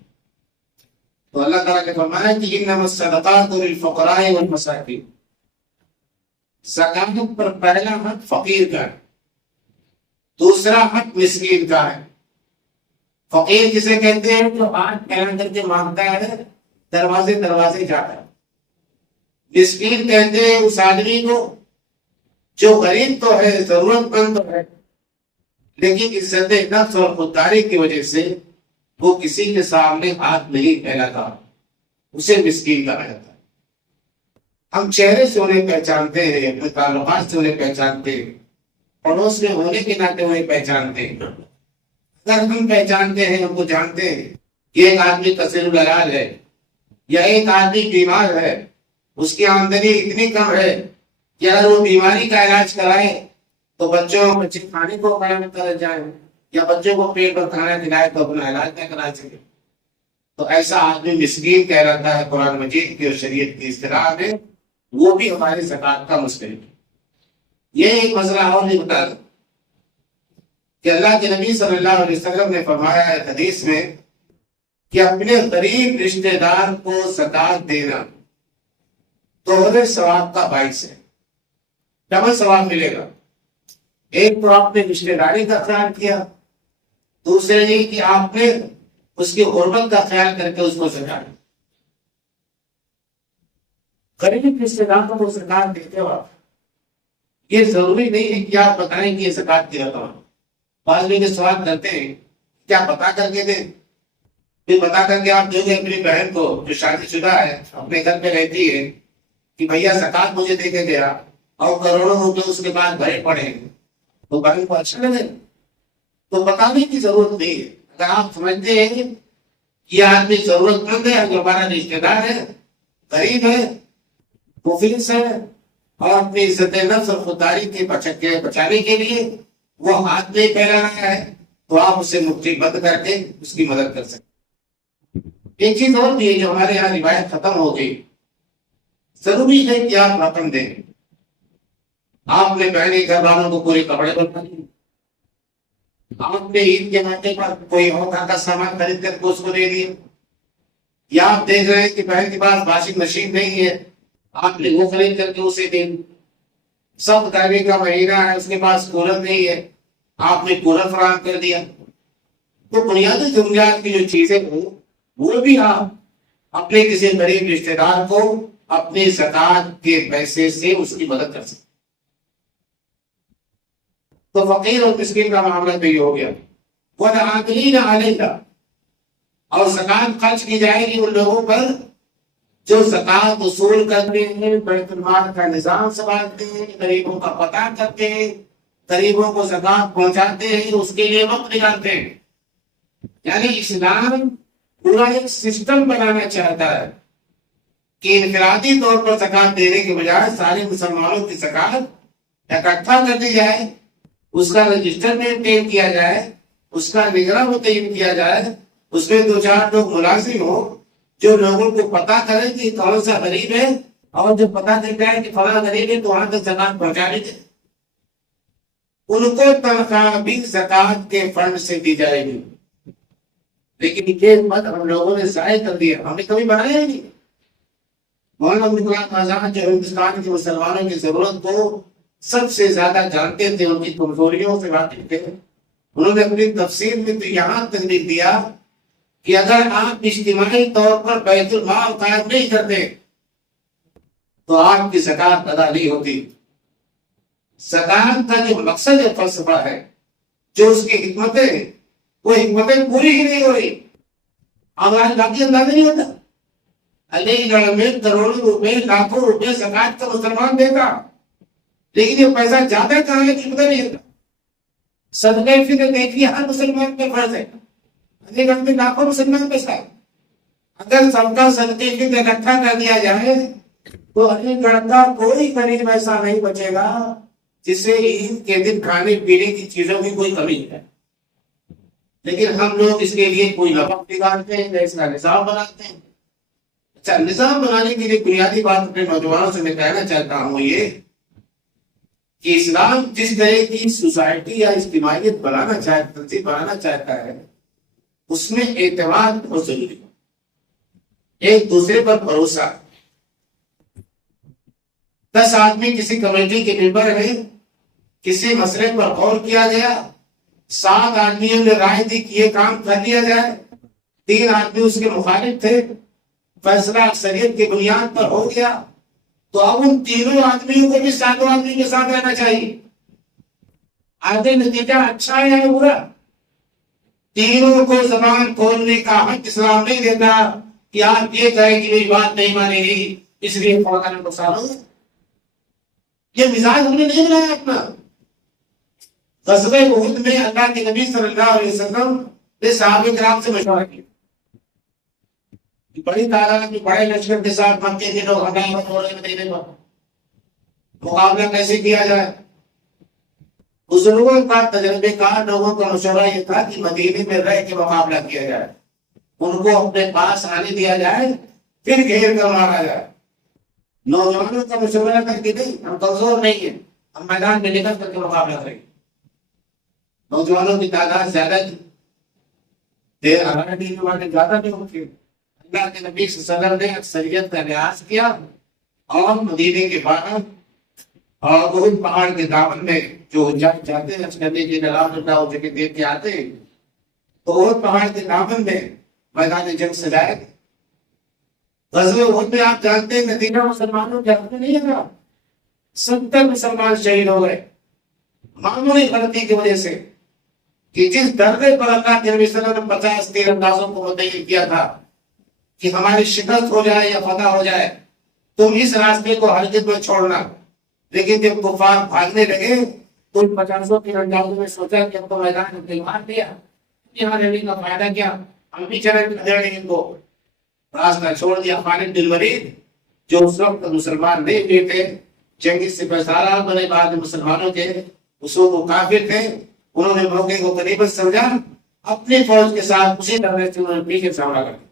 تو اللہ تعالیٰ نے فرمایا کہ انما الصدقات للفقراء والمساکین، زکات پر پہلا حق فقیر کا ہے، دوسرا حق مسکین کا ہے۔ فقیر کسے کہتے ہیں؟ جو ہاتھ پھیلا کر کے مانگتا ہے، دروازے دروازے جاتا ہے۔ مسکین کہتے ہیں اس آدمی کو جو غریب تو ہے، ضرورت مند تو ہے، لیکن عزت نفس اور خودداری کی وجہ سے وہ کسی کے سامنے ہاتھ نہیں پھیلاتا، اسے مسکین کہا جاتا ہے۔ ہم چہرے سے انہیں پہچانتے ہیں، اپنے تعلقات سے انہیں پہچانتے ہیں، پڑوس میں ہونے کے ناطے انہیں پہچانتے ہیں۔ اگر ہم پہچانتے ہیں، ہم کو جانتے ہیں کہ ایک آدمی تصویر العلاج ہے یا ایک آدمی بیمار ہے، اس کی آمدنی اتنی کم ہے کہ اگر وہ بیماری کا علاج کرائے تو بچے کھانے کو قیام کر جائیں، یا بچوں کو پیٹ پر کھانا کھلائے تو اپنا علاج نہ کرا سکے، تو ایسا آدمی مسکین کہلاتا ہے قرآن مجید کی اور شریعت کی اصطلاح میں، وہ بھی ہماری زکات کا مستحق ہے۔ یہ ایک مسئلہ اور نہیں بتا کہ اللہ کے نبی صلی اللہ علیہ وسلم نے فرمایا ہے حدیث میں کہ اپنے غریب رشتہ دار کو زکات دینا دوہرے ثواب کا باعث ہے، ڈبل ثواب ملے گا۔ ایک تو آپ نے رشتہ داری کا خیال کیا، دوسرے یہ کہ آپ نے اس کی غربت کا خیال کر کے اس کو زکات، غریب رشتے داروں کو زکات دیتے ہو آپ، یہ ضروری نہیں ہے کہ آپ بتائیں کہ یہ زکات کی رقم۔ بعض لوگ سوال کرتے ہیں کیا بتا کر کے دیں؟ پھر بتا کر کے آپ دو گے اپنی بہن کو جو شادی شدہ ہے، اپنے گھر پہ رہتی ہے، کہ بھیا زکات مجھے دے کے دیا، اور کروڑوں روپے اس کے بعد بھرے پڑے ہیں، تو بہن کو اچھا لگے؟ تو بتانے کی ضرورت نہیں ہے۔ اگر آپ سمجھتے ہیں کہ یہ آدمی ضرورت مند ہے، جو ہمارا رشتے دار ہے، غریب ہے، مفلس ہے، اور اپنی عزت نفس اور خودداری کے بچانے کے لیے وہ ہاتھ نہیں پھیلا رہا ہے، تو آپ اسے مٹھی بند کر کے اس کی مدد کر سکتے۔ ایک چیز اور بھی ہے جو ہمارے یہاں روایت ختم ہو گئی، ضروری ہے کہ آپ رقم دیں۔ آپ نے بہن گھر والوں کو پورے کپڑے بنا دیے، آپ نے عید کے موقع پر کوئی اور کا سامان خرید کر کے اس کو دے دیا، یا آپ دیکھ رہے ہیں کہ بہن کے پاس واشنگ مشین نہیں ہے، آپ نے وہ خرید کر کے اسے دے دی۔ سب گرمی کا مہینہ ہے، اس کے پاس کولر نہیں ہے، آپ نے کولر فراہم کر دیا۔ تو بنیادی ضروریات کی جو چیزیں ہوں وہ بھی آپ اپنے کسی غریب رشتے دار کو اپنی زکات کے پیسے سے اس کی مدد کر سکتے۔ تو فقیر اور مسکین کا معاملہ تو یہ ہو گیا۔ وَالْعَامِلِينَ عَلَيْهَا، اور زکات خرچ کی جائے گی ان لوگوں پر جو زکات وصول کرتے ہیں، بیت المال کا نظام سنبھالتے ہیں، غریبوں کا پتہ کرتے ہیں، غریبوں کو زکات پہنچاتے ہیں، اس کے لیے وقت نکالتے ہیں۔ یعنی اسلام پورا ایک سسٹم بنانا چاہتا ہے کہ انفرادی طور پر زکات دینے کے بجائے سارے مسلمانوں کی زکات اکٹھا کر دی جائے، اس کا رجسٹر مینٹین کیا جائے، اس کا نگراں متعین کیا جائے، اس میں دو چار لوگ ملازم ہو جو لوگوں کو پتا کرے کہ کون سا غریب ہے، اور جو پتا چل جائے کہ فلاں غریب ہے تو وہاں تک زکات پہنچا دیتے۔ ان کو تنخواہ بھی زکات کے فنڈ سے دی جائے گی، لیکن یہ مت ہم لوگوں نے ضائع کر دیا، ہم نے کبھی بنایا ہی نہیں۔ مولانا عبدالکلام آزاد جو ہندوستان کے مسلمانوں کی ضرورت کو سب سے زیادہ جانتے تھے، ان کی کمزوریوں سے واقف تھے، انہوں نے اپنی تفسیر میں تو یہاں تک لکھ دیا کہ اگر آپ اجتماعی طور پر بیت المال قائم نہیں کرتے تو آپ کی زکات ادا نہیں ہوتی۔ زکات کا جو مقصد ہے، فلسفہ ہے، جو اس کی حکمتیں، وہ حکمتیں پوری ہی نہیں ہو رہی۔ ہمارے باقی اندازہ نہیں ہوتا۔ علی گڑھ میں کروڑوں روپے، لاکھوں روپے زکات کا مسلمان دیتا، لیکن یہ پیسہ زیادہ کہاں ہے کہ پتہ نہیں ہوتا۔ صدقہ فطر دیکھیے ہر مسلمان پہ فرض ہے، علی گڑھ میں لاکھوں مسلمان پیسہ ہے۔ اگر سب کا صدقہ فطر اکٹھا کر دیا جائے تو علی گڑھ کا کوئی غریب ایسا نہیں بچے گا جسے عید کے دن کھانے پینے کی چیزوں کی کوئی کمی ہے۔ لیکن ہم لوگ اس کے لیے کوئی نفق نکالتے ہیں، اس کا نظام بناتے ہیں۔ اچھا، نظام بنانے کے لیے بنیادی بات اپنے نوجوانوں سے میں کہنا چاہتا ہوں یہ کہ اسلام جس طرح کی سوسائٹی یا اجتماعیت بنانا چاہتا، تنظیم بنانا چاہتا ہے، اس میں اعتماد بہت ضروری ہے، ایک دوسرے پر بھروسہ۔ 10 آدمی کسی کمیٹی کے ممبر ہیں، کسی مسئلے پر غور کیا گیا، 7 آدمیوں نے رائے دی کہ یہ کام کر لیا جائے، 3 آدمی اس کے مخالف تھے، فیصلہ اکثریت کی بنیاد پر ہو گیا، تو اب ان تینوں آدمیوں کو بھی 7 آدمی کے ساتھ رہنا چاہیے۔ آگے نتیجہ اچھا ہے یا برا؟ تینوں کو زبان کھولنے کا حق اسلام نہیں دیتا کہ آپ یہ کہیں کہ میری بات نہیں مانے گی اس لیے فوراً نقصان ہو۔ یہ مزاج ہم نے نہیں بنایا اپنا۔ غزوہ احد میں اللہ کے نبی صلی اللہ علیہ وسلم نے صحابہ کرام سے مشورہ کیا، بڑی تعداد میں بڑے لشکر کے ساتھ مکے کے لوگ حملہ ہو رہے مدینے پر، مقابلہ کیسے کیا جائے؟ بزرگوں کا تجربے کار لوگوں کا مشورہ یہ تھا کہ مدینے میں رہ کے مقابلہ کیا جائے، ان کو اپنے پاس آنے دیا جائے، پھر گھیر کر مارا جائے۔ نوجوانوں کا مشورہ کر کے نہیں، ہم کمزور نہیں ہیں، ہم میدان میں نکل کر کے مقابلہ کریں گے۔ نوجوانوں کی تعداد زیادہ تھی، 13 ٹیم والے زیادہ نہیں ہوتے۔ اللہ کے نبی صلی اللہ علیہ وسلم نے اکثریت کا لحاظ کیا اور مدینے کے باہر اور احد پہاڑ کے دامن میں جو جاتے ہیں کرنے کے جگہ دیکھ کے آتے ہیں، تو احد پہاڑ کے دامن میں میدان جنگ سجائے گئے. غزوہ احد میں آپ جانتے ہیں نتیجہ مسلمانوں کے حق میں نہیں ہے. 70 مسلمان شہید ہو گئے معمولی غلطی کی وجہ سے کہ جس درجے پر اللہ کے نبی صلی اللہ علیہ وسلم 50 تیر اندازوں کو متعین کیا تھا کہ ہماری شکست ہو جائے یا فتح ہو جائے تم اس راستے کو ہرگز مت چھوڑنا. لیکن جب کفار بھاگنے لگے تو 50 تیر اندازوں میں سوچا کہ ہم کو میدان میں مار دیا, یہاں رہنے کا فائدہ کیا, ہم بھی چلے گئے ان کو راستہ چھوڑ دیا. خالد بن ولید جو اس وقت مسلمان نہیں ہوئے تھے, جنگی سپہ سالار بنے بعد مسلمانوں کے, اس وقت وہ کافر تھے, انہوں نے موقع کو غنیمت سمجھا, اپنی فوج کے ساتھ اسی طرح سے انہوں نے پیچھے سے حملہ کر دیا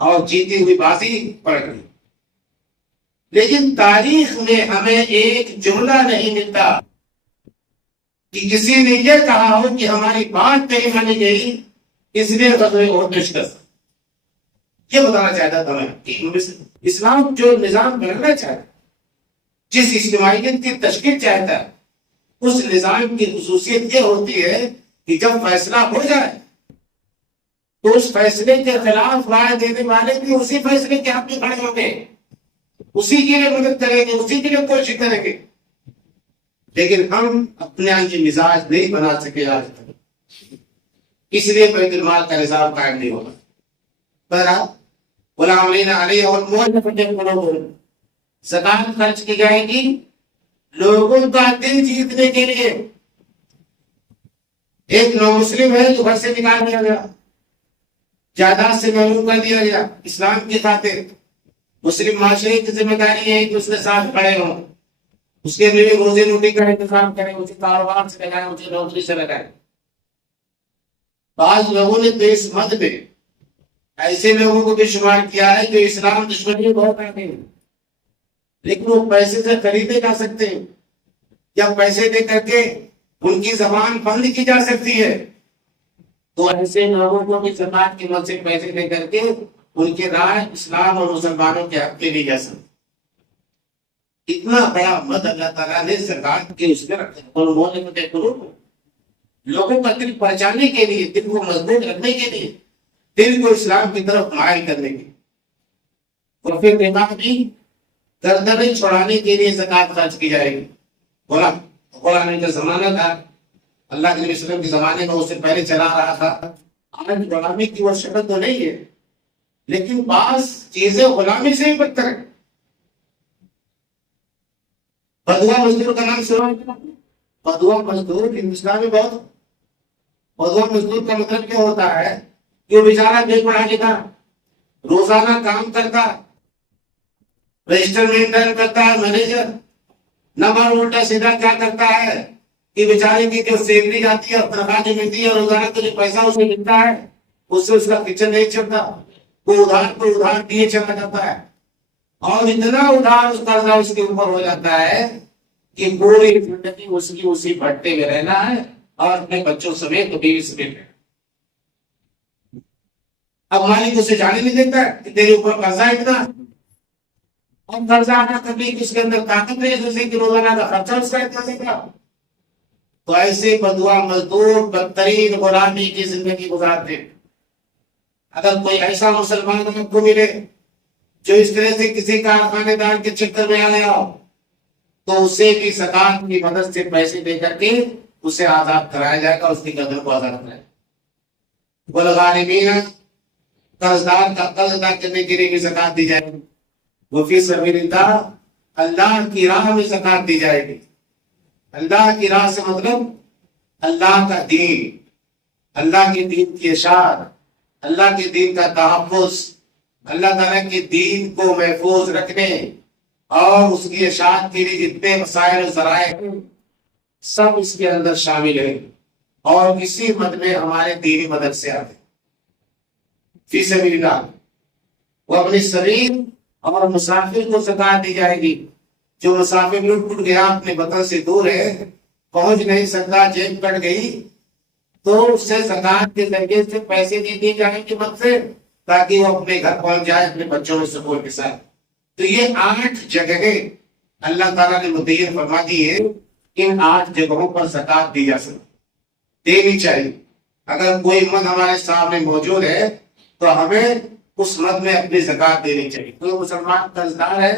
اور جیتی ہوئی بازی پلٹ گئی. لیکن تاریخ میں ہمیں ایک جملہ نہیں ملتا کہ کسی نے یہ کہا ہو کہ ہماری بات نہیں مانی گئی اس لیے غزوہ احد میں شکست. یہ بتانا چاہتا تھا میں کہ اسلام جو نظام بنانا چاہتا ہے, جس اجتماعیت کی تشکیل چاہتا ہے, اس نظام کی خصوصیت یہ ہوتی ہے کہ جب فیصلہ ہو جائے تو اس فیصلے کے خلاف رائے دینے والے بھی اسی فیصلے کے حق میں کھڑے ہوں گے, اسی کے لیے مدد کریں گے, اسی کے لیے کوشش کریں گے. لیکن ہم اپنے یہ مزاج نہیں بنا سکے آج تک, اس لیے بیت المال کا نظام قائم نہیں ہوگا. بہرحال غلامین علیہ اور زکات خرچ کی جائے گی لوگوں کا دل جیتنے کے لیے. ایک نو مسلم ہے جو گھر سے نکال دیا گیا, جائیداد سے محروم کر دیا گیا اسلام کی خاطر. مسلم معاشرے کی ذمہ داری ہے کہ اس کے ساتھ کھڑے ہوں, اس کے لیے روزی روٹی کا انتظام کریں, اسے کاروبار سے لگائیں, اسے نوکری سے لگائیں. بعض لوگوں نے تو اس مد میں ایسے لوگوں کو بھی شمار کیا ہے جو اسلام دشمنی بہت آتے ہیں, لیکن وہ پیسے سے خریدے جا سکتے ہیں یا پیسے دے کر کے ان کی زبان بند کی جا سکتی ہے. تو ایسے لوگوں کو بھی زکات کی مد سے پیسے دے کر کے ان کی رائے اسلام اور مسلمانوں کے حق میں لی جا سکتی. اتنا بڑا مد اللہ تعالیٰ نے زکات کے اس میں رکھا اور لوگوں کا دل پہچانے کے لیے, دل کو مضبوط رکھنے کے لیے, دل کو اسلام کی طرف مائل کرنے کے لیے, اور پھر دماغ بھی دردریں چھڑانے کے لیے زکات خرچ کی جائے گی. غلامی کا زمانہ تھا, اللہ کے نبی صلی اللہ علیہ وسلم کے زمانے میں اس سے پہلے چلا رہا تھا. آج غلامی کی وہ شکل تو نہیں ہے, لیکن بعض چیزیں غلامی سے ہی بدتر ہیں. بدوا مزدور کا نام سنا ہے؟ بدوا مزدور ہندوستان میں بہت. بدوا مزدور کا مطلب کیا ہوتا ہے کہ وہ بیچارہ بے پڑھا لکھا, روزانہ کام کرتا, رجسٹر مینٹین کرتا ہے, مینیجر نمبر الٹا سیدھا کیا کرتا ہے کہ بیچارے کی جو سیلری جاتی ہے اور تنخواہ جو ملتی ہے روزانہ کا جو پیسہ اسے ملتا ہے اس سے اس کا کچن نہیں چلتا, وہ ادھار دیے چلا جاتا ہے, اور اتنا ادھار اس قرضہ اس کے اوپر ہو جاتا ہے کہ پوری زندگی اس کی اسی بھٹے میں رہنا ہے اور اپنے بچوں سمیت بیوی سمیت. اب مالک اسے جانے نہیں دیتا کہ تیرے اوپر قرضہ اتنا, اور قرضہ ادا کرنے کی اس کے اندر طاقت نہیں جیسے کہ روزانہ کا خرچہ اس کا اتنا دے گا. تو ایسے بدوا مزدور بدترین غلامی کی زندگی گزارتے. اگر کوئی ایسا مسلمان ہم کو ملے جو اس طرح سے کسی کارخانے دار کے چکر میں آ گیا تو اسے بھی زکات کی مدد سے پیسے دے کر کے اسے آزاد کرایا جائے گا, اس کی قدر کو آزاد کرایا. والغارمین, قرضدار کا قرض ادا کرنے کے لیے بھی زکات دی جائے گی. وفی سبیل اللہ, اللہ کی راہ میں زکات دی جائے گی. اللہ کی راہ سے مطلب اللہ کا دین, اللہ کے دین کی اشاعت, اللہ کے دین کا تحفظ, اللہ تعالیٰ کے دین کو محفوظ رکھنے اور اس کی اشاعت کے لیے جتنے وسائل و ذرائع سب اس کے اندر شامل ہیں, اور کسی مد میں ہمارے دینی مدد سے آتے. فی سبیل اللہ, وہ اپنی سبیل اور مسافر کو زکات دی جائے گی. جو مسافر لٹ پٹ گیا, اپنے وطن سے دور ہے, پہنچ نہیں سکتا, جیب کٹ گئی, تو اس سے زکات کے ذریعے سے پیسے دی جائیں گے مد سے, تاکہ وہ اپنے گھر پہنچ جائے اپنے بچوں میں سکون کے ساتھ. تو یہ 8 جگہیں اللہ تعالیٰ نے متعین فرما دی ہے, ان 8 جگہوں پر زکات دی جا سکتی, دینی چاہیے. اگر کوئی مد ہمارے سامنے موجود ہے تو ہمیں اس مد میں اپنی زکات دینی چاہیے. کوئی مسلمان قرض دار ہے،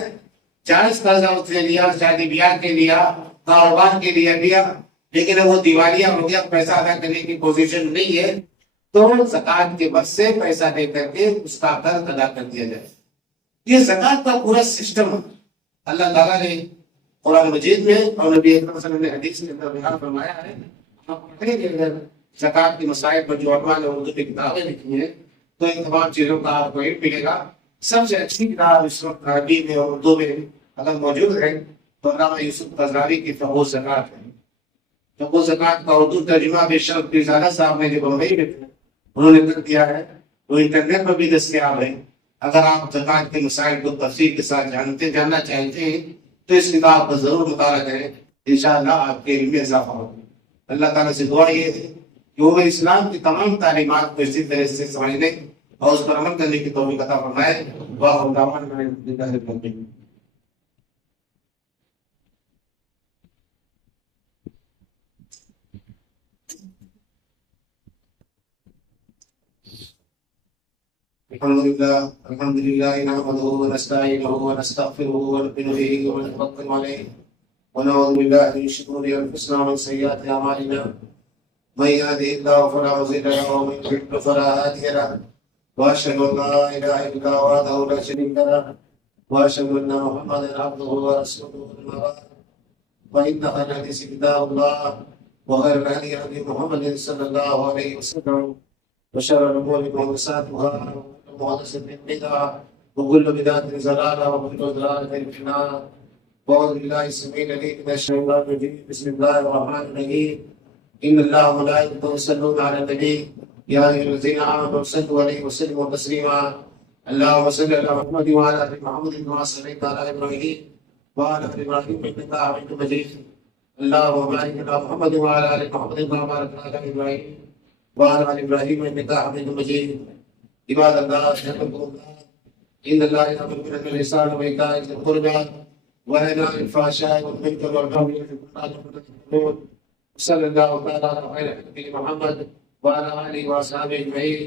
جائز قرضہ اس نے لیا، شادی بیاہ کے لیا، کاروبار کے لیے لیا، لیکن وہ دیوالیہ ہو گیا، پیسہ ادا کرنے کی پوزیشن نہیں ہے، تو زکات کے بس سے پیسہ دے کر کے اس کا قرض ادا کر دیا جائے. یہ زکات کا پورا سسٹم اللہ تعالیٰ نے قرآن مجید میں اور نبی اکرم صلی اللہ علیہ وسلم نے حدیث میں بیان فرمایا ہے. آپ پڑھیں گے اگر زکات کے مسائل پر جو علماء نے اردو کی کتابیں لکھی ہیں تو ان تمام چیزوں کا آپ کو علم ملے گا. سب سے اچھی کتاب اس وقت عربی میں اور اردو میں اگر موجود ہے تو علامہ یوسف قذافی کی فقہ زکات ہے. فقہ زکات کا اردو ترجمہ بے شرف پیرزادہ صاحب نے جو بمبئی میں تھے انہوں نے کر دیا ہے، وہ انٹرنیٹ پر بھی دستیاب ہے. اگر آپ زکات کے مسائل کو تفصیل کے ساتھ جاننا چاہتے ہیں تو اس کتاب کا ضرور مطالعہ کریں، انشاءاللہ آپ کے علم میں اضافہ ہوگا. اللہ تعالیٰ سے دعا یہ ہے کہ وہ اسلام کی تمام تعلیمات کو اسی طرح سے سمجھنے اور اس پر عمل کرنے کی توفیق عطا فرمائے. وآخر دعوانا ان الحمد للہ رب العالمین. الحمد لله نحمده ونستعينه ونستغفره ونؤمن به ونتوكل عليه ونعوذ بالله من شرور انفسنا ومن سيئات اعمالنا من يهده الله فلا مضل له ومن يضلل فلا هادي له واشهد ان لا اله الا الله وحده لا شريك له واشهد ان محمدا عبده ورسوله. اما بعد فان خير الحديث كتاب الله وخير الهدي هدي محمد صلى الله عليه وسلم وشر الامور محدثاتها محدثة بدعة وكل بدعة ضلالة وكل ضلالة في النار. وأعوذ بالله السميع العليم من الشيطان الرجيم. بسم الله الرحمن الرحيم. إن الله وملائكته يصلون على النبي يا أيها الذين آمنوا صلوا عليه وسلموا تسليما. اللهم صل على محمد وعلى آل محمد كما صليت على إبراهيم وعلى آل إبراهيم إنك حميد مجيد. اللهم بارك على محمد وعلى آل محمد كما باركت على إبراهيم وعلى آل إبراهيم إنك حميد مجيد. عباد الله رحمكم الله، ان الله يامر بالإحسان وإيتاء ذي القربى وينهى عن الفحشاء والمنكر والبغي والعدل. صلى الله تعالى على خير نبينا محمد وعلى آله وأصحابه أجمعين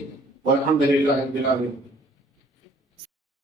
والحمد لله رب العالمين.